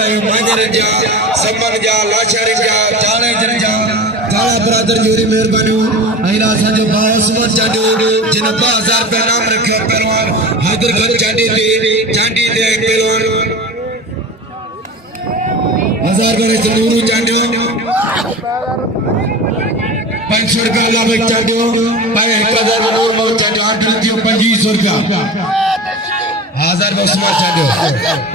कयूं मांजर जा समन जा लाचारी जा चाले जन जा काला ब्रदर जोरी मेहरबानियूं अहिड़ा असांजो भाउ उस्मान चांडी जिन 2000 रुपया नाम रखियो पहलवान हैदरगंज चांडी ते पहलवान 1000 रुपया नूरू चांडियो 500 रुपया लाभ चांडियो 1000 नूर मो चांडियो 2500 रुपया 1000 उस्मान चांडियो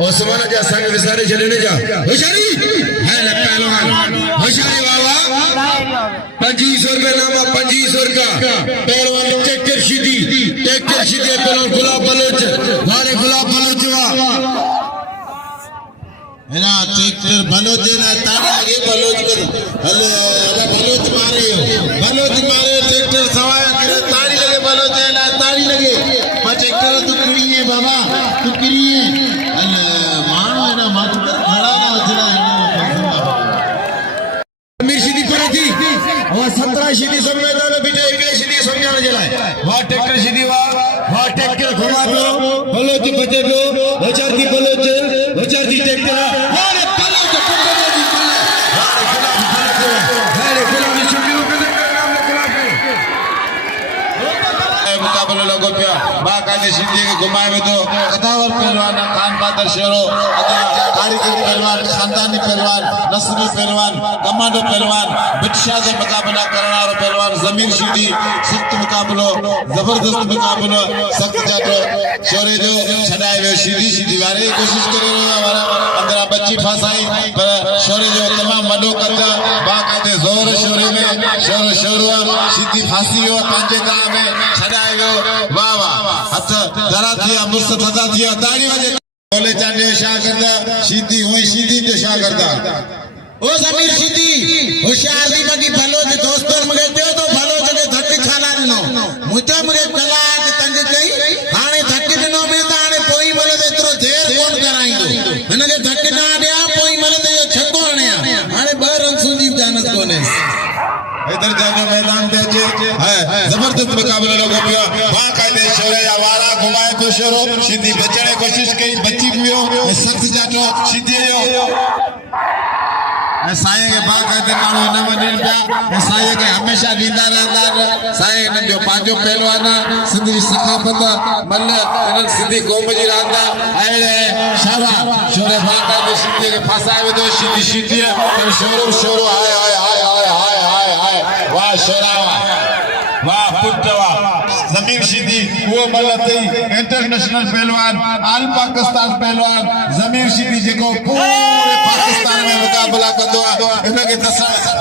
उस्मान जा संग विसारे चले जा होशियारी है ले पहलवान होशियारी बाबा 2500 रुपया नामा 2500 रुपया पहलवान टेक्कर सीधी पहलवान गुलाब बलोच वाले गुलाब बलोच ना ट्रैक्टर बलोच ना तारा आगे बलोच कर हले बलोच मारे ट्रैक्टर सवाया करे तारी लगे बलोच ना तारी लगे ट्रैक्टर तू किड़ी है बाबा तू किड़ी है हले मानो है ना मानो खड़ा ना उजरा अमीर सीधी पड़ी थी और 17 सीधी समझदा ने बेटे एक सीधी समझाने जलाए वा ट्रैक्टर सीधी वा ट्रैक्टर घुमा दो बलोच बजे दो होचारती बलोच होचारती ट्रैक्टर अरे बलोच मुकाबले लोगों पे बाकायदे सीधी के घुमाए में तो कदावर पहलवान खान पादर शेरो कारीगर पहलवान खानदानी पहलवान नस्ली पहलवान कमांडो पहलवान बिटशा से मुकाबला करने वाला पहलवान जमीन सीधी सख्त मुकाबलो जबरदस्त मुकाबलो सख्त जातो शोरे जो छड़ाए हुए सीधी वाले कोशिश करे हमारा अंदर बच्ची फंसाई पर शोरे जो तमाम मदो करता बाकायदे जोर शोरे में शोरुआ सीधी फांसी हो पंजे गांव में छड़ाए गयो वाह वाह हथ जरा दिया मुर्सद अदा दिया ताड़ी वाले बोले चांडे शाह करता सीधी हुई सीधी तो शाह करता ओ जमीर सीधी होशियार दी मगी भलो जे दोस्तों मगे दियो तो भलो जने धक छाला दिनो मुझे मगे कला के तंग गई हाने धक दिनो में ताने पोई बोले ते तरो देर कोन कराईंदो मनगे धक ना दिया पोई मले ते छको हणया हाने बाहर सुंदीप जानत कोने इधर जानो मैदान पे है जबरदस्त मुकाबला लोगों पे बाकायदे शोरे या वाला घुमाए को शोरो सीधी बचने कोशिश की बच्ची पियो सख्त जाटो सीधे यो साये के बाकायदे मानो न वनिन पिया साये के हमेशा दींदा रहंदा साये न जो पांचो पहलवान सिंधी सखाफत मल इन सिंधी कौम जी रहंदा अरे शाबा शोरे बाकायदे सीधी के फसाए दो सीधी शोरो हाय वाह शोरावा वाह पुटवा जमीन सीधी वो मलतई इंटरनेशनल पहलवान आल पाकिस्तान पहलवान जमीन सीधी जेको पूरे पाकिस्तान में मुकाबला कंदो इनके